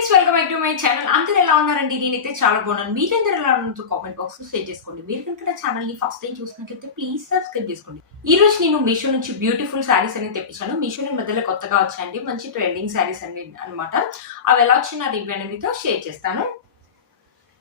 Friends welcome back to my channel. అందరూ ఎలా ఉన్నారండి? నేనైతే చాలా బాగున్నాను. మీరందరూ ఎలా ఉన్నారో కామెంట్ బాక్స్ లో షేర్ చేసుకోండి. మీరు కనుక నా ఛానల్ ని ఫస్ట్ టైం చూసినట్లయితే ప్లీజ్ సబ్స్క్రైబ్ చేసుకోండి. ఈ రోజు నేను మీషో నుంచి బ్యూటిఫుల్ శారీస్ అనేది తెప్పించాను. మీషోని మధ్యలో కొత్తగా వచ్చాయండి, మంచి ట్రెండింగ్ శారీస్ అనేది అనమాట. అవి ఎలా వచ్చిన రివ్యూ అనేది షేర్ చేస్తాను.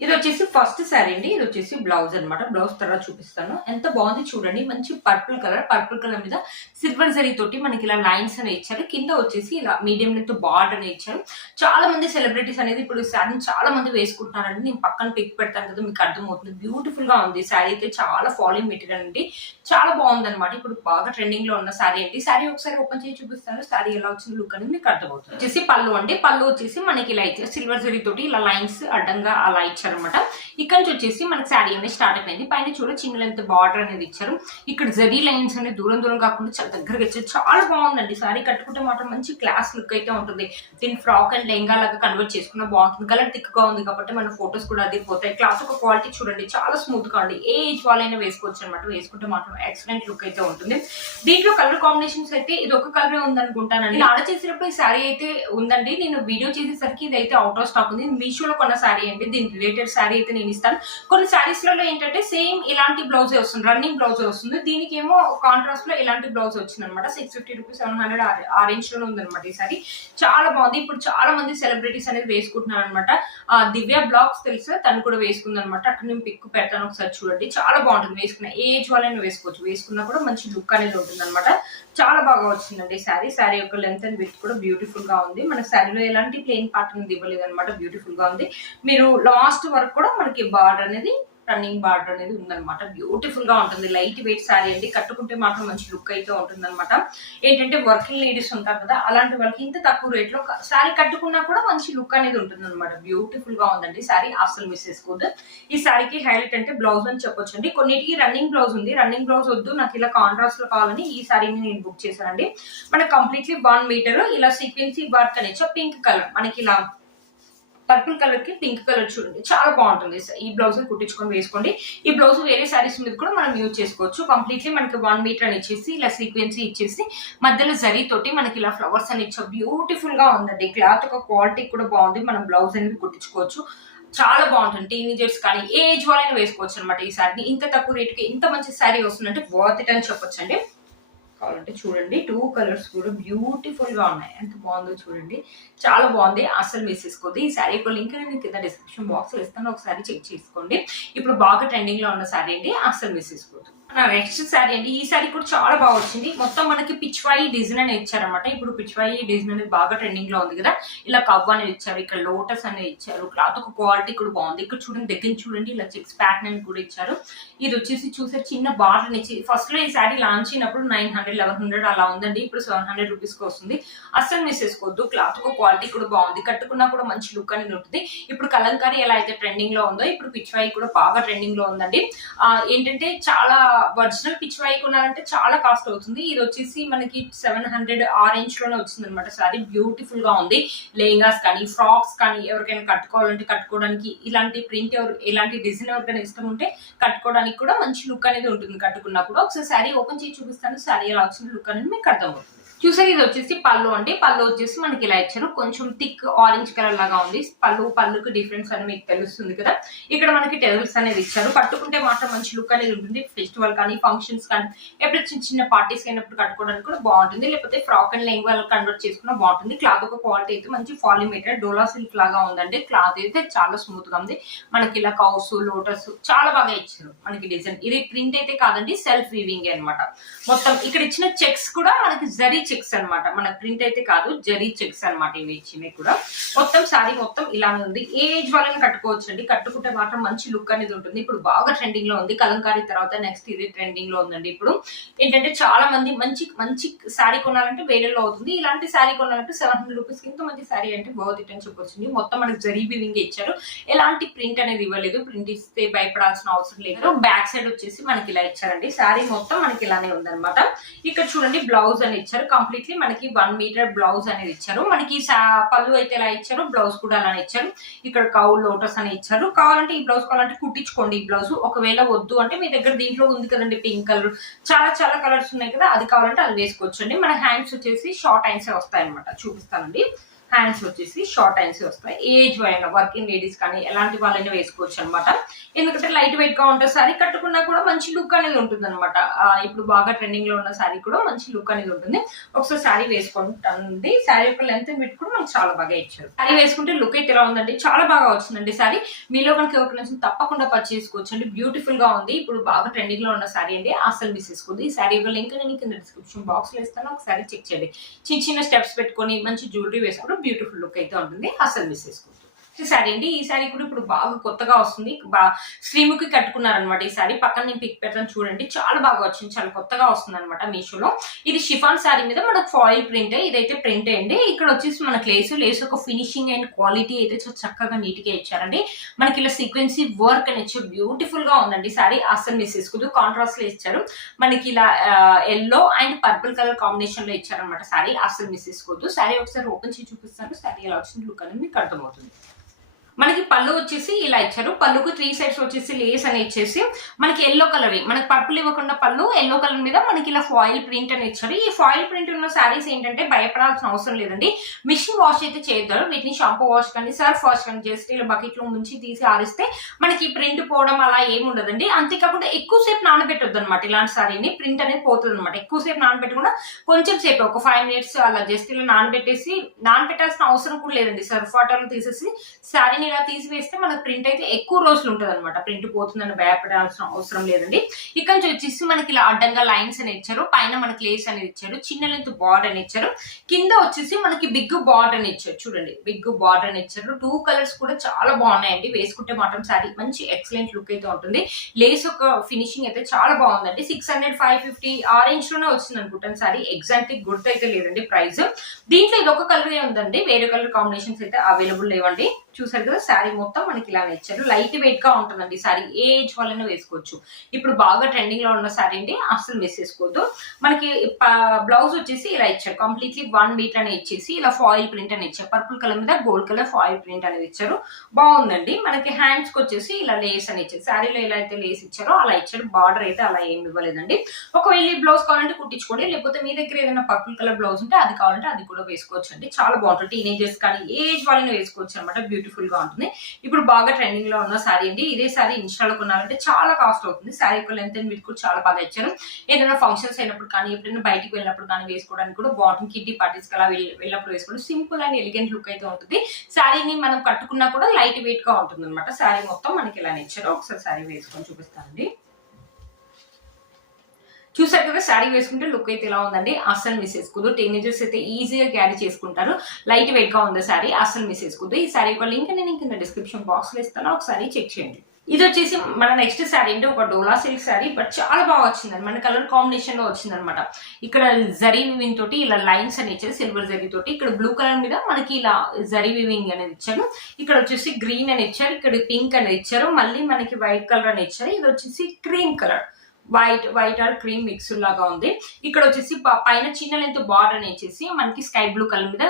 ఇది వచ్చేసి ఫస్ట్ శారీ అండి. ఇది వచ్చేసి బ్లౌజ్ అనమాట. బ్లౌజ్ తర్వాత చూపిస్తాను. ఎంత బాగుంది చూడండి. మంచి పర్పుల్ కలర్ మీద సిల్వర్ జరీ తోటి మనకి ఇలా లైన్స్ అనేది ఇచ్చారు. కింద వచ్చేసి ఇలా మీడియం లెంత్ బార్డర్ అనేది ఇచ్చారు. చాలా మంది సెలబ్రిటీస్ అనేది ఇప్పుడు శారీ చాలా మంది వేసుకుంటున్నారండి. నేను పక్కన పిక్ పెడతాను కదా, మీకు అర్థమవుతుంది. బ్యూటిఫుల్ గా ఉంది శారీ అయితే. చాలా ఫాలింగ్ మెటీరియల్ అండి. చాలా బాగుంది అనమాట. ఇప్పుడు బాగా ట్రెండింగ్ లో ఉన్న శారీ అండి. శారీ ఒకసారి ఓపెన్ చేసి చూపిస్తాను. శారీ ఎలా వచ్చింది లుక్ అనేది మీకు అర్థమవుతుంది. వచ్చేసి పళ్ళు అండి. పళ్ళు వచ్చేసి మనకి ఇలా ఇచ్చారు. సిల్వర్ జరీ తోటి ఇలా లైన్స్ అడ్డంగా అలా ఇచ్చారు అనమాట. ఇక్కడ నుంచి వచ్చేసి మనకి శారీ అనేది స్టార్ట్ అయిపోయింది. పైన చూడ చిన్న లెంత్ బార్డర్ అనేది ఇచ్చారు. ఇక్కడ జరీ లైన్స్ అనేది దూరం కాకుండా చాలా దగ్గరగా ఇచ్చారు. చాలా బాగుందండి. శారీ కట్టుకుంటే మాత్రం మంచి క్లాస్ లుక్ అయితే ఉంటుంది. దీని ఫ్రాక్ అండ్ లెహంగా లాగా కన్వర్ట్ చేసుకున్న బాగుంటుంది. కలర్ థిక్ గా ఉంది కాబట్టి మన ఫొటోస్ కూడా అది పోతాయి. క్లాత్ ఒక క్వాలిటీ చూడండి, చాలా స్మూత్ గా ఉంది. ఏ ఏజ్ వాళ్ళైనా వేసుకోవచ్చు అనమాట. వేసుకుంటే మాత్రం ఎక్సలెంట్ లుక్ అయితే ఉంటుంది. దీంట్లో కలర్ కాంబినేషన్స్ అయితే ఇది ఒక కలర్ ఉంది అనుకుంటానండి. ఆర్డర్ చేసినప్పుడు ఈ శారీ అయితే ఉందండి. నేను వీడియో చేసేసరికి ఇది అయితే అవుట్ ఆఫ్ స్టాక్ ఉంది. మీషోలో కొన్న శారీ అండి. దీని రిలేటెడ్ శారీ అయితే నేను ఇస్తాను. కొన్ని శారీస్ లలో ఏంటంటే సేమ్ ఇలాంటి బ్లౌజే వస్తుంది, రన్నింగ్ బ్లౌజే వస్తుంది. దీనికి ఏమో కాంట్రాస్ట్ లో ఇలాంటి బ్లౌజ్ వచ్చింది అనమాట. 650 రూపీస్ 700 ఆ రేంజ్ లో ఉందన్నమాట. ఈ సారీ చాలా బాగుంది. ఇప్పుడు చాలా మంది సెలబ్రిటీస్ అనేది వేసుకుంటున్నారు అనమాట. దివ్య బ్లాగ్స్ తెలుసు, తను కూడా వేసుకుంది అనమాట. అక్కడ నేను పిక్ పెడతాను, ఒకసారి చూడండి. చాలా బాగుంటుంది. వేసుకున్న ఏ ఏజ్ వాళ్ళైనా వేసుకోవచ్చు. వేసుకున్నా కూడా మంచి లుక్ అనేది ఉంటుంది అనమాట. చాలా బాగా వచ్చిందండి శారీ. శారీ యొక్క లెంత్ అండ్ విడ్త్ కూడా బ్యూటిఫుల్ గా ఉంది. మన శారీలో ఎలాంటి ప్లెయిన్ పార్ట్ అనేది ఇవ్వలేదు అనమాట. బ్యూటిఫుల్ గా ఉంది. మీరు లాస్ట్ వరకు కూడా మనకి బార్డర్ అనేది రన్నింగ్ బార్డర్ అనేది ఉందన్నమాట. బ్యూటిఫుల్ గా ఉంటుంది. లైట్ వెయిట్ శారీ అండి. కట్టుకుంటే మాత్రం మంచి లుక్ అయితే ఉంటుంది అనమాట. ఏంటంటే వర్కింగ్ లేడీస్ ఉంటారు కదా, అలాంటి వాళ్ళకి ఇంత తక్కువ రేట్ లో శారీ కట్టుకున్నా కూడా మంచి లుక్ అనేది ఉంటుంది అనమాట. బ్యూటిఫుల్ గా ఉందండి శారీ. అసలు మిస్ చేసుకోవద్దు. ఈ శారీకి హైలైట్ అంటే బ్లౌజ్ అని చెప్పొచ్చు అండి. కొన్నిటికి రన్నింగ్ బ్లౌజ్ ఉంది. రన్నింగ్ బ్లౌజ్ వద్దు, నాకు ఇలా కాంట్రాస్ట్ లో కావాలని ఈ శారీని నేను బుక్ చేశానండి. మనకి కంప్లీట్లీ 1 మీటర్ ఇలా సీక్వెన్సీ వర్క్ అనేది పింక్ కలర్, మనకి ఇలా పర్పుల్ కలర్ కి పింక్ కలర్ చూడండి, చాలా బాగుంటుంది. ఈ బ్లౌజ్ కుట్టించుకొని వేసుకోండి. ఈ బ్లౌజ్ వేరే శారీస్ మీద కూడా మనం యూజ్ చేసుకోవచ్చు. కంప్లీట్లీ మనకి 1 మీటర్ అని ఇచ్చేసి ఇలా సీక్వెన్సీ ఇచ్చేసి మధ్యలో జరీ తోటి మనకి ఇలా ఫ్లవర్స్ అని ఇచ్చా. బ్యూటిఫుల్ గా ఉందండి. క్లాత్ ఒక క్వాలిటీ కూడా బాగుంది. మనం బ్లౌజ్ అనేది కుట్టించుకోవచ్చు. చాలా బాగుంటుంది. టీనేజర్స్ కానీ ఏ ఏజ్ వాళ్ళైనా వేసుకోవచ్చు అనమాట. ఈ శారీని ఇంత తక్కువ రేటుకి ఇంత మంచి శారీ వస్తుందంటే వర్త్ ఇట్ అని చెప్పొచ్చు అండి. కావాలంటే చూడండి, 2 కలర్స్ కూడా బ్యూటిఫుల్ గా ఉన్నాయి. ఎంత బాగుందో చూడండి, చాలా బాగుంది. అసలు మిస్ చేసుకోవద్దు. ఈ శారీ యొక్క లింక్ నేను కింద డిస్క్రిప్షన్ బాక్స్ లో ఇస్తాను, ఒకసారి చెక్ చేసుకోండి. ఇప్పుడు బాగా ట్రెండింగ్ లో ఉన్న శారీ అండి. అసలు మిస్ చేసుకోవద్దు. నెక్స్ట్ శారీ అండి. ఈ శారీ కూడా చాలా బాగా వచ్చింది. మొత్తం మనకి పిచ్వాయి డిజైన్ అనేది ఇచ్చారనమాట. ఇప్పుడు పిచ్వాయి డిజైన్ అనేది బాగా ట్రెండింగ్ లో ఉంది కదా. ఇలా కవ్వ అనేది ఇచ్చారు, ఇక్కడ లోటస్ అనేది ఇచ్చారు. క్లాత్ ఒక క్వాలిటీ కూడా బాగుంది. ఇక్కడ చూడండి, దగ్గర చూడండి, ఇలా చెక్స్ ప్యాటర్న్ అని కూడా ఇచ్చారు. ఇది వచ్చేసి చూసే చిన్న బార్డర్ ఇచ్చి ఫస్ట్ లో ఈ శారీ లాంచ్ అయినప్పుడు 900 1100 అలా ఉందండి. ఇప్పుడు 700 రూపీస్ కి వస్తుంది. అస్సలు మిస్ చేసుకోవద్దు. క్లాత్ ఒక క్వాలిటీ కూడా బాగుంది. కట్టుకున్నా కూడా మంచి లుక్ అనేది ఉంటుంది. ఇప్పుడు కలంకారీ ఎలా అయితే ట్రెండింగ్ లో ఉందో, ఇప్పుడు పిచ్వాయి కూడా బాగా ట్రెండింగ్ లో ఉందండి. ఏంటంటే చాలా ఒరిజినల్ పిచ్వాయి కొనాలంటే చాలా కాస్ట్ అవుతుంది. ఇది వచ్చేసి మనకి 700 ఆ రేంజ్ లోనే వచ్చింది అనమాట. శారీ బ్యూటిఫుల్ గా ఉంది. లెహంగాస్ కానీ ఫ్రాక్స్ కానీ ఎవరికైనా కట్టుకోవాలంటే కట్టుకోవడానికి, ఇలాంటి ప్రింట్ ఇలాంటి డిజైన్ ఎవరికైనా ఇష్టం ఉంటే కట్టుకోవడానికి కూడా మంచి లుక్ అనేది ఉంటుంది. కట్టుకున్నా కూడా ఒకసారి శారీ ఓపెన్ చేసి చూపిస్తాను. శారీ ఎలా వచ్చిన లుక్ అనేది మీకు అర్థమవుతుంది. చూసారు, ఇది వచ్చేసి పళ్ళు అండి. పళ్ళు వచ్చేసి మనకి ఇలా ఇచ్చారు. కొంచెం థిక్ ఆరెంజ్ కలర్ లాగా ఉంది. పళ్ళుకి డిఫరెన్స్ అని మీకు తెలుస్తుంది కదా. ఇక్కడ మనకి టెజల్స్ అనేది ఇచ్చారు. కట్టుకుంటే మాత్రం మంచి లుక్ అనేది ఉంటుంది. ఫెస్టివల్ కానీ ఫంక్షన్స్ కానీ ఎప్పుడు చిన్న పార్టీస్ అయినప్పుడు కట్టుకోవడానికి కూడా బాగుంటుంది. లేకపోతే ఫ్రాక్ అండ్ లెహంగా కన్వర్ట్ చేసుకున్నా బాగుంటుంది. క్లాత్ ఒక క్వాలిటీ అయితే మంచి ఫాలింగ్ మెటీరియల్ డోలా సిల్క్ లాగా ఉందండి. క్లాత్ అయితే చాలా స్మూత్ గా ఉంది. మనకి ఇలా కౌస్ లోటస్ చాలా బాగా ఇచ్చారు. మనకి డిజైన్ ఇది ప్రింట్ అయితే కాదండి, సెల్ఫ్ వీవింగ్ అనమాట. మొత్తం ఇక్కడ ఇచ్చిన చెక్స్ కూడా మనకి జరీ చెక్స్ అనమాట. మన ప్రింట్ అయితే కాదు, జరీ చెక్స్ అనమాట. ఇవి ఇచ్చినవి కూడా మొత్తం శారీ మొత్తం ఇలానే ఉంది. ఏ ఏజ్ వాళ్ళని కట్టుకోవచ్చు అండి. కట్టుకుంటే మాత్రం మంచి లుక్ అనేది ఉంటుంది. ఇప్పుడు బాగా ట్రెండింగ్ లో ఉంది. కలంకారీ తర్వాత నెక్స్ట్ ఇది ట్రెండింగ్ లో ఉందండి. ఇప్పుడు ఏంటంటే చాలా మంది మంచి శారీ కొనాలంటే వేలల్లో అవుతుంది. ఇలాంటి శారీ కొనాలంటే 700 రూపీస్ ఇంత మంచి శారీ అంటే వర్త్ ఇట్ అని చెప్పొచ్చు. మొత్తం మనకి జరీ వీవింగ్ ఇచ్చారు. ఎలాంటి ప్రింట్ అనేది ఇవ్వలేదు. ప్రింట్ ఇస్తే భయపడాల్సిన అవసరం లేదు. బ్యాక్ సైడ్ వచ్చేసి మనకి ఇలా ఇచ్చారండి. శారీ మొత్తం మనకి ఇలానే ఉందన్నమాట. ఇక్కడ చూడండి, బ్లౌజ్ అని ఇచ్చారు. కంప్లీట్లీ మనకి 1 మీటర్ బ్లౌజ్ అనేది ఇచ్చారు. మనకి పళ్ళు అయితే ఎలా ఇచ్చారు, బ్లౌజ్ కూడా అలానే ఇచ్చారు. ఇక్కడ కౌ లోటస్ అని ఇచ్చారు. కావాలంటే ఈ బ్లౌజ్ కావాలంటే కుట్టించుకోండి. ఈ బ్లౌజ్ ఒకవేళ వద్దు అంటే మీ దగ్గర దీంట్లో ఉంది కదండి పింక్ కలర్, చాలా కలర్స్ ఉన్నాయి కదా, అది కావాలంటే అది వేసుకోవచ్చు అండి. మన హ్యాండ్స్ వచ్చేసి షార్ట్ హ్యాండ్స్ వస్తాయి అనమాట. చూపిస్తానండి. హ్యాండ్స్ వచ్చేసి షార్ట్ హ్యాండ్స్ వస్తాయి. ఏజ్ అయినా వర్కింగ్ లేడీస్ కానీ ఎలాంటి వాళ్ళైనా వేసుకోవచ్చు అనమాట. ఎందుకంటే లైట్ వెయిట్ గా ఉంటుంది సారీ, కట్టుకున్నా కూడా మంచి లుక్ అనేది ఉంటుంది అనమాట. ఇప్పుడు బాగా ట్రెండింగ్ లో ఉన్న సారీ కూడా మంచి లుక్ అనేది ఉంటుంది. ఒకసారి సారీ వేసుకుంటుంది. సారీ యొక్క లెంత్ పెట్టి కూడా మనకు చాలా బాగా ఇచ్చారు. సారీ వేసుకుంటే లుక్ అయితే ఎలా ఉందండి, చాలా బాగా వచ్చిందండి సారీ. మీలో కనుక ఎవరికి నచ్చింది తప్పకుండా పర్చేస్ చేసుకోవచ్చు అండి. బ్యూటిఫుల్ గా ఉంది, ఇప్పుడు బాగా ట్రెండింగ్ లో ఉన్న సారీ అండి. అసలు మిస్ చేసుకోండి. ఈ సారీ యొక్క లింక్ నేను కింద డిస్క్రిప్షన్ బాక్స్ లో ఇస్తాను, ఒకసారి చెక్ చేయండి. చిన్న చిన్న స్టెప్స్ పెట్టుకొని మంచి జ్యువెలరీ వేసుకోవడం బ్యూటిఫుల్ లుక్ అయితే ఉంటుంది. అసలు మిస్ చేసుకోవద్దు. సారీ అండి, ఈ సారీ కూడా ఇప్పుడు బాగా కొత్తగా వస్తుంది. శ్రీముఖి కట్టుకున్నారనమాట ఈ సారీ. పక్కన నేను పిక్ పెడతాను చూడండి, చాలా బాగా వచ్చింది, చాలా కొత్తగా వస్తుంది అనమాట మీషోలో. ఇది షిఫాన్ సారీ మీద మనకు ఫాయిల్ ప్రింట్, ఇదైతే ప్రింట్ అండి. ఇక్కడ వచ్చేసి మనకు లేస్ ఒక ఫినిషింగ్ అండ్ క్వాలిటీ అయితే చాలా చక్కగా నీట్ గా ఇచ్చారండి. మనకి ఇలా సీక్వెన్సీ వర్క్ అని ఇచ్చారు, బ్యూటిఫుల్ గా ఉందండి సారీ. అసలు మిస్ చేసుకోదు. కాంట్రాస్ట్ లో ఇచ్చారు మనకి, ఇలా yellow and purple colour combination లో ఇచ్చారనమాట సారీ. అసలు మిస్ చేసుకోవద్దు. సారీ ఒకసారి ఓపెన్ చేసి చూపిస్తాను, సారీ ఎలా వచ్చింది లుక్ అనేది మీకు అర్థమవుతుంది. మనకి పళ్ళు వచ్చేసి ఇలా ఇచ్చారు. పళ్ళుకు 3 సైడ్స్ వచ్చేసి లేస్ అని ఇచ్చేసి మనకి ఎల్లో కలర్, మనకి పర్పుల్ ఇవ్వకుండా పళ్ళు ఎల్లో కలర్ మీద మనకి ఇలా ఫాయిల్ ప్రింట్ అని ఇచ్చారు. ఈ ఫాయిల్ ప్రింట్ ఉన్న శారీస్ ఏంటంటే భయపడాల్సిన అవసరం లేదండి. మిషన్ వాష్ అయితే చేయొద్దు. వీటిని షాంపూ వాష్ కానీ సర్ఫ్ వాష్ కానీ చేస్తే ఇలా బకెట్ లో ముంచి తీసి ఆరిస్తే మనకి ప్రింట్ పోవడం అలా ఏమి ఉండదండి. అంతేకాకుండా ఎక్కువసేపు నానబెట్టొద్దు అనమాట. ఇలాంటి సారీని ప్రింట్ అనేది పోతుంది అనమాట. ఎక్కువసేపు నానబెట్టకుండా కొంచెం సేపు ఒక 5 minutes అలా జస్ట్ ఇలా నానబెట్టాల్సిన అవసరం కూడా లేదండి. సర్ఫ్ వాటర్ లో తీసేసి శారీని ఇలా తీసివేస్తే మనకు ప్రింట్ అయితే ఎక్కువ రోజులు ఉంటుంది అనమాట. ప్రింట్ పోతుందని భయపడాల్సిన అవసరం లేదండి. ఇక్కడ నుంచి వచ్చేసి మనకి ఇలా అడ్డంగా లైన్స్ అని ఇచ్చారు. పైన మనకి లేస్ అనేది ఇచ్చారు. చిన్న లెంత్ బార్డర్ అని ఇచ్చారు. కింద వచ్చేసి మనకి బిగ్ బార్డర్ అని ఇచ్చారు. చూడండి, బిగ్ బార్డర్ అని ఇచ్చారు. 2 కలర్స్ కూడా చాలా బాగున్నాయండి. వేసుకుంటే మాత్రం సారీ మంచి ఎక్సలెంట్ లుక్ అయితే ఉంటుంది. లేస్ ఒక ఫినిషింగ్ అయితే చాలా బాగుందండి. 600, 550 ఆ రేంజ్ లోనే వచ్చింది అనుకుంటాను సారీ. ఎగ్జాక్ట్ గుర్తు అయితే లేదండి ప్రైస్. దీంట్లో ఇది ఒక కలర్ ఉందండి, వేరే కలర్ కాంబినేషన్స్ అయితే అవైలబుల్ లేవండి. చూసారు కదా, శారీ మొత్తం మనకి ఇలానే ఇచ్చారు. లైట్ వెయిట్ గా ఉంటుందండి శారీ, ఏ ఏజ్ వాళ్ళైనా వేసుకోవచ్చు. ఇప్పుడు బాగా ట్రెండింగ్ లో ఉన్న శారీ అండి, అసలు మిస్ చేసుకోవద్దు. మనకి బ్లౌజ్ వచ్చేసి ఇలా ఇచ్చారు. కంప్లీట్లీ 1 మీటర్ అని ఇచ్చేసి ఇలా ఫాయిల్ ప్రింట్ అని ఇచ్చారు. పర్పుల్ కలర్ మీద గోల్డ్ కలర్ ఫాయిల్ ప్రింట్ అనేది ఇచ్చారు. బాగుందండి. మనకి హ్యాండ్స్ కి వచ్చేసి ఇలా లేస్ అని ఇచ్చారు. శారీలో ఎలా అయితే లేస్ ఇచ్చారో అలా ఇచ్చారు. బార్డర్ అయితే అలా ఏమి ఇవ్వలేదండి. ఒకవేళ ఈ బ్లౌజ్ కావాలంటే కుట్టించుకోండి, లేకపోతే మీ దగ్గర ఏదైనా పర్పుల్ కలర్ బ్లౌజ్ ఉంటే అది కావాలంటే అది కూడా వేసుకోవచ్చు అండి. చాలా బాగుంటుంది. టీనేజర్స్ కానీ ఏజ్ వాళ్ళని వేసుకోవచ్చు అనమాట. బ్యూటిఫుల్ గా ఉంటుంది. ఇప్పుడు బాగా ట్రెండింగ్ లో ఉన్న సారీ అండి. ఇదే సారీ ఇన్స్టాలో కొనాలంటే చాలా కాస్ట్ అవుతుంది. సారీ యొక్క లెంత్ అండ్ విడ్త్ కూడా చాలా బాగా ఇచ్చారు. ఏదైనా ఫంక్షన్స్ అయినప్పుడు కానీ ఎప్పుడైనా బయటికి వెళ్ళినప్పుడు కానీ వేసుకోవడానికి కూడా బాగుంటుంది. కిడ్డీ పార్టీస్ అలా వెళ్ళినప్పుడు వేసుకోవడం సింపుల్ అండ్ ఎలిగెంట్ లుక్ అయితే ఉంటుంది. శారీని మనం కట్టుకున్నా కూడా లైట్ వెయిట్ గా ఉంటుంది అనమాట. శారీ మొత్తం మనకి ఇలా ఇచ్చారు. ఒకసారి శారీ వేసుకొని చూపిస్తానండి. చూసారు కదా, శారీ వేసుకుంటే లుక్ అయితే ఎలా ఉందండి, అస్సలు మిస్ చేసుకోదు. టీనేజర్స్ అయితే ఈజీగా క్యారీ చేసుకుంటారు. లైట్ వెయిట్ గా ఉంది శారీ, అస్సలు మిస్ చేసుకోదు. ఈ శారీ యొక్క లింక్ నేను కింద డిస్క్రిప్షన్ బాక్స్ లో ఇస్తాను, ఒకసారి చెక్ చేయండి. ఇది వచ్చేసి మన నెక్స్ట్ శారీ అంటే ఒక డోలా సిల్క్ శారీ, బట్ చాలా బాగా వచ్చిందండి. మన కలర్ కాంబినేషన్ లో వచ్చింది అనమాట. ఇక్కడ జరీ వివింగ్ తోటి ఇలా లైన్స్ అని ఇచ్చారు, సిల్వర్ జరీ తోటి. ఇక్కడ బ్లూ కలర్ మీద మనకి ఇలా జరీ వివింగ్ అనేది ఇచ్చారు. ఇక్కడ వచ్చేసి గ్రీన్ అని ఇచ్చారు. ఇక్కడ పింక్ అని ఇచ్చారు. మళ్ళీ మనకి వైట్ కలర్ అని ఇచ్చారు. ఇది వచ్చేసి cream colour, white or cream mix లాగా ఉంది. ఇక్కడ వచ్చేసి పైన చిన్న లెంత్ బార్డర్ అని ఇచ్చేసి మనకి స్కై బ్లూ కలర్ మీద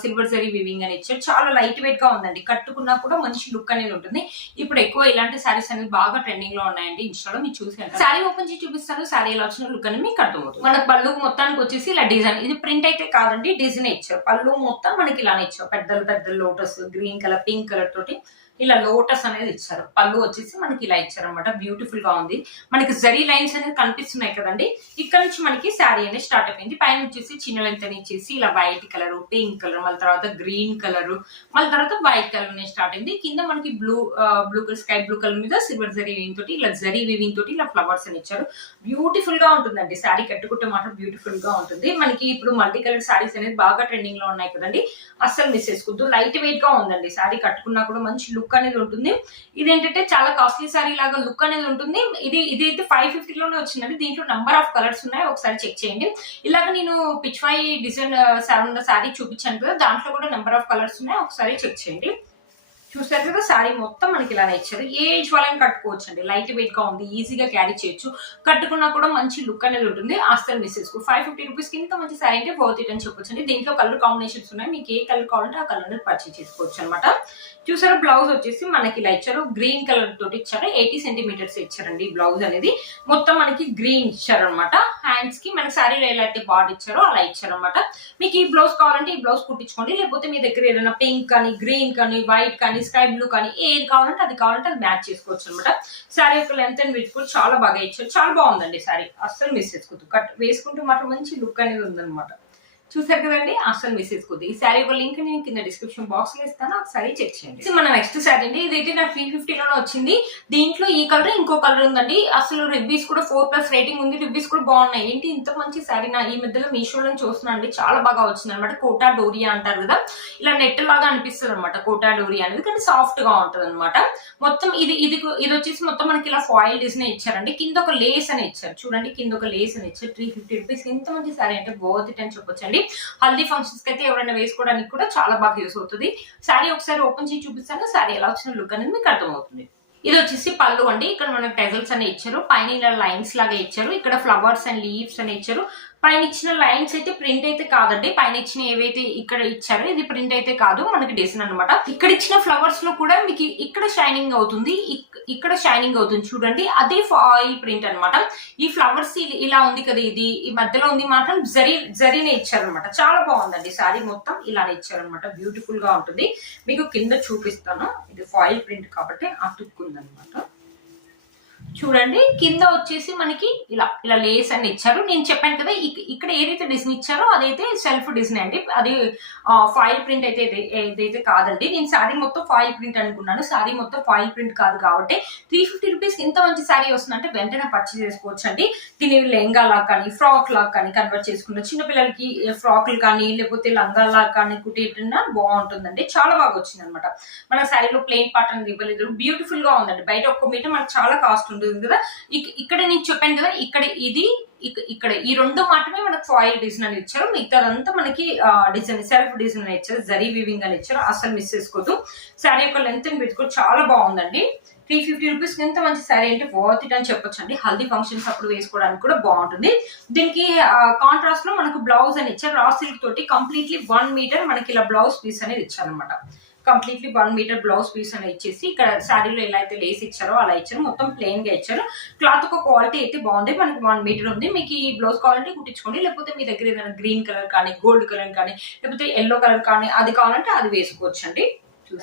సిల్వర్ జరీ వివింగ్ అని ఇచ్చారు. చాలా లైట్ వెయిట్ గా ఉందండి. కట్టుకున్నా కూడా మంచి లుక్ అనేది ఉంటుంది. ఇప్పుడు ఎక్కువ ఇలాంటి శారీస్ అనేది బాగా ట్రెండింగ్ లో ఉన్నాయండి. ఇన్స్టాలో మీరు చూసారు. శారీ ఓపెన్ చేసి చూపిస్తాను, శారీ ఎలా వచ్చిన లుక్ అనేది మీకు అర్థమవుతుంది. మన పళ్ళు మొత్తానికి వచ్చేసి ఇలా డిజైన్, ఇది ప్రింట్ అయితే కాదండి, డిజైన్ ఇచ్చారు. పళ్ళు మొత్తం మనకి ఇలానే ఇచ్చారు. పెద్ద lotus green colour pink colour తోటి ఇలా లోటస్ అనేది ఇచ్చారు. పళ్ళు వచ్చేసి మనకి ఇలా ఇచ్చారు అనమాట. బ్యూటిఫుల్ గా ఉంది. మనకి జరీ లైన్స్ అనేది కనిపిస్తున్నాయి కదండి. ఇక్కడ నుంచి మనకి శారీ అనేది స్టార్ట్ అయిపోయింది. పైన వచ్చేసి చిన్న లెంత్ అని ఇచ్చేసి ఇలా వైట్ కలర్, పింక్ కలర్, మళ్ళీ తర్వాత గ్రీన్ కలర్, మళ్ళీ తర్వాత వైట్ కలర్ అనేది స్టార్ట్ అయింది. కింద మనకి blue colour, sky blue colour మీద సిల్వర్ జరీ వివింగ్ తోటి ఇలా జరీ వివింగ్ తోటి ఇలా ఫ్లవర్స్ అని ఇచ్చారు. బ్యూటిఫుల్ గా ఉంటుందండి. శారీ కట్టుకుంటే మాత్రం బ్యూటిఫుల్ గా ఉంటుంది. మనకి ఇప్పుడు మల్టీ కలర్ శారీస్ అనేది బాగా ట్రెండింగ్ లో ఉన్నాయి కదండి, అస్సలు మిస్ చేసుకోవద్దు. లైట్ వెయిట్ గా ఉందండి. శారీ కట్టుకున్నా కూడా మంచి లుక్ అనేది ఉంటుంది. ఇదేంటంటే చాలా కాస్ట్లీ శారీ లాగా లుక్ అనేది ఉంటుంది. ఇది అయితే 550 లోనే వచ్చిందండి. దీంట్లో నెంబర్ ఆఫ్ కలర్స్ ఉన్నాయి, ఒకసారి చెక్ చేయండి. ఇలాగ నేను పిచ్వాయి డిజైన్ శారీ చూపించాను కదా, దాంట్లో కూడా నెంబర్ ఆఫ్ కలర్స్ ఉన్నాయి, ఒకసారి చెక్ చేయండి. చూసారు కదా శారీ మొత్తం మనకి ఇలానే ఇచ్చారు. ఏ ఏజ్ వాళ్ళని కట్టుకోవచ్చు అండి, లైట్ వెయిట్ గా ఉంది, ఈజీగా క్యారీ చేయొచ్చు, కట్టుకున్నా కూడా మంచి లుక్ అనేది ఉంటుంది. అస్సలు మిస్ చేసుకో. 550 రూపీస్ కి ఇంత మంచి శారీ అంటే వర్త్ ఇట్ అని చెప్పొచ్చు అండి. దీంట్లో కలర్ కాంబినేషన్స్ ఉన్నాయి, మీకు ఏ కలర్ కావాలంటే ఆ కలర్ అనేది పర్చేస్ చేసుకోవచ్చు అనమాట. చూసారా బ్లౌజ్ వచ్చేసి మనకి ఇలా ఇచ్చారు, గ్రీన్ కలర్ తోటి ఇచ్చారు, 80 సెంటీమీటర్స్ ఇచ్చారండి బ్లౌజ్ అనేది. మొత్తం మనకి గ్రీన్ ఇచ్చారు అనమాట. హ్యాండ్స్ కి మన శారీలో ఎలా అయితే బార్డర్ ఇచ్చారో అలా ఇచ్చారు అనమాట. మీకు ఈ బ్లౌజ్ కావాలంటే ఈ బ్లౌజ్ కుట్టించుకోండి, లేకపోతే మీ దగ్గర ఏదైనా పింక్ కానీ, గ్రీన్ కానీ, వైట్ కానీ, స్కై బ్లూ కానీ ఏది కావాలంటే అది మ్యాచ్ చేసుకోవచ్చు అనమాట. శారీ యొక్క లెంత్ అండ్ విడ్త్ కూడా చాలా బాగా ఇచ్చారు, చాలా బాగుందండి శారీ. అస్సలు మిస్ చేసుకోవద్దు, కట్ వేసుకుంటే మాత్రం మంచి లుక్ అనేది ఉందన్నమాట. చూసారు కదండి, అసలు మిస్ చేసుకోవద్దు. ఈ శారీ యొక్క లింక్ నేను కింద డిస్క్రిప్షన్ బాక్స్ లో ఇస్తాను, ఒకసారి చెక్ చేయండి. మన నెక్స్ట్ శారీ అండి, ఇదైతే నాకు 350 లోనే వచ్చింది. దీంట్లో ఈ కలర్ ఇంకో కలర్ ఉందండి. అసలు రివ్యూస్ కూడా 4+ రేటింగ్ ఉంది, రివ్యూస్ కూడా బాగున్నాయి. ఏంటి ఇంత మంచి శారీ నా ఈ మధ్యలో మీషోలో చూస్తున్నాను అండి, చాలా బాగా వచ్చింది అనమాట. కోటా డోరియా అంటారు కదా, ఇలా నెట్ లాగా అనిపిస్తుంది అనమాట కోటా డోరియా అనేది, కానీ సాఫ్ట్ గా ఉంటది అనమాట. మొత్తం ఇది వచ్చేసి మొత్తం మనకి ఇలా ఫాయిల్ డిజైన్ ఇచ్చారండి. కింద ఒక లేస్ అని ఇచ్చారు, చూడండి కింద ఒక లేస్ అని ఇచ్చారు. 350 రూపీస్ ఎంత మంచి శారీ అంటే వర్త్ ఇట్ అని చెప్పొచ్చండి. హల్దీ ఫంక్షన్స్ కి అయితే ఎవరైనా వేసుకోవడానికి కూడా చాలా బాగా యూస్ అవుతుంది. శారీ ఒకసారి ఓపెన్ చేసి చూపిస్తాను, శారీ ఎలా వచ్చిన లుక్ అనేది మీకు అర్థమవుతుంది. ఇది వచ్చేసి పళ్ళు అండి. ఇక్కడ మనకి టెజల్స్ అని ఇచ్చారు, పైన ఇలా లైన్స్ లాగా ఇచ్చారు, ఇక్కడ ఫ్లవర్స్ అండ్ లీవ్స్ అని ఇచ్చారు. పైన ఇచ్చిన లైన్స్ అయితే ప్రింట్ అయితే కాదండి, పైన ఇచ్చిన ఏవైతే ఇక్కడ ఇచ్చారో ఇది ప్రింట్ అయితే కాదు, మనకి డిజైన్ అనమాట. ఇక్కడ ఇచ్చిన ఫ్లవర్స్ లో కూడా మీకు ఇక్కడ షైనింగ్ అవుతుంది, ఇక్కడ షైనింగ్ అవుతుంది చూడండి, అదే ఫాయిల్ ప్రింట్ అనమాట. ఈ ఫ్లవర్స్ ఇలా ఉంది కదా, ఇది ఈ మధ్యలో ఉంది మాత్రం జరీనే ఇచ్చారనమాట. చాలా బాగుందండి శారీ మొత్తం ఇలానే ఇచ్చారనమాట, బ్యూటిఫుల్ గా ఉంటుంది. మీకు కింద చూపిస్తాను, ఇది ఫాయిల్ ప్రింట్ కాబట్టి అతుక్కుందనమాట. చూడండి కింద వచ్చేసి మనకి ఇలా లేస్ అని ఇచ్చారు. నేను చెప్పాను కదా, ఇక్కడ ఏదైతే డిజైన్ ఇచ్చారో అదైతే సెల్ఫ్ డిజైన్ అండి, అది ఫాయిల్ ప్రింట్ అయితే ఏదైతే కాదండి. నేను శారీ మొత్తం ఫాయిల్ ప్రింట్ అనుకున్నాను, శారీ మొత్తం ఫాయిల్ ప్రింట్ కాదు కాబట్టి 350 రూపీస్ ఇంత మంచి శారీ వస్తుందంటే వెంటనే పర్చేస్ చేసుకోవచ్చు అండి. దీని లెహంగా లాగా కానీ, ఫ్రాక్ లాగా కానీ కన్వర్ట్ చేసుకున్న చిన్నపిల్లలకి ఫ్రాక్లు కానీ, లేకపోతే లంగా లాగా కానీ కుట్టేటన్నా బాగుంటుందండి. చాలా బాగా వచ్చింది అనమాట. మన శారీలో ప్లెయిన్ పార్ట్ అనేది ఇవ్వలేదు, బ్యూటిఫుల్ గా ఉందండి. బయట ఒక్క మీటర్ మనకు చాలా కాస్ట్ ఉంటుంది కదా, ఇక్కడ నేను చెప్పాను కదా, ఇక్కడ ఈ రెండు మాత్రమే మనకు ఫాయిల్ డిజైన్ అని ఇచ్చారు, మిగతాదంతా మనకి డిజైన్ సెల్ఫ్ డిజైన్ అని ఇచ్చారు, జరీ వీవింగ్ అని ఇచ్చారు. అసలు మిస్ చేసుకోవద్దు. శారీ యొక్క లెంత్ అండ్ విడ్త్ కూడా చాలా బాగుందండి. 350 రూపీస్ ఎంత మంచి శారీ అంటే వర్త్ ఇట్ అని చెప్పొచ్చు అండి. హల్దీ ఫంక్షన్స్ అప్పుడు వేసుకోవడానికి కూడా బాగుంటుంది. దీనికి కాంట్రాస్ట్ లో మనకు బ్లౌజ్ అని ఇచ్చారు, రా సిల్క్ తోటి కంప్లీట్లీ 1 మీటర్ మనకి ఇలా బ్లౌజ్ పీస్ అనేది ఇచ్చారనమాట. కంప్లీట్లీ 1 మీటర్ బ్లౌజ్ పీస్ అని ఇచ్చేసి ఇక్కడ శారీలో ఎలా అయితే లేస్ ఇచ్చారో అలా ఇచ్చారు, మొత్తం ప్లెయిన్ గా ఇచ్చారు. క్లాత్ ఒక క్వాలిటీ అయితే బాగుంది, మనకి 1 మీటర్ ఉంది. మీకు ఈ బ్లౌజ్ కావాలంటే కుట్టించుకోండి, లేకపోతే మీ దగ్గర ఏదైనా గ్రీన్ కలర్ కానీ, గోల్డ్ కలర్ కానీ, లేకపోతే ఎల్లో కలర్ కానీ అది కావాలంటే అది వేసుకోవచ్చు అండి.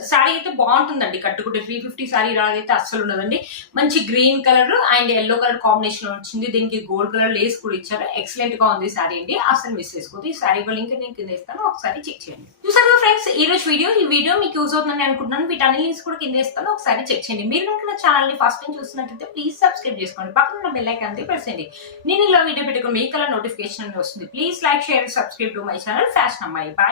శారీ అయితే బాగుంటుందండి కట్టుకుంటే. 350 శారీ ఇలాగైతే అస్సలు ఉండదండి. మంచి green colour and yellow colour combination వచ్చింది, దీనికి గోల్డ్ కలర్ లేస్ కూడా ఇచ్చారు. ఎక్సలెంట్ గా ఉంది శారీ అండి, అసలు మిస్ చేసుకోవద్దు. ఈ శారీ లింక్ నేను కింద ఇస్తాను, ఒకసారి చెక్ చేయండి. చూసారు ఫ్రెండ్స్, ఈ రోజు ఈ వీడియో మీకు యూజ్ అవుతుందని అనుకుంటున్నాను. వీటన్ని లింక్స్ కూడా కింద ఇస్తాను, ఒకసారి చెక్ చేయండి. మీరు కనుక నా ఛానల్ ని ఫస్ట్ టైం చూస్తున్నట్లయితే ప్లీజ్ సబ్స్క్రైబ్ చేసుకోండి, పక్కన బెల్ ఐకాన్ ప్రెస్ చేయండి. నేను ఇలా వీడియో పెట్టుకుని మీకు అలా నోటిఫికేషన్ వస్తుంది. Please like, share, subscribe to my channel fashion అమ్మాయి. బాయ్.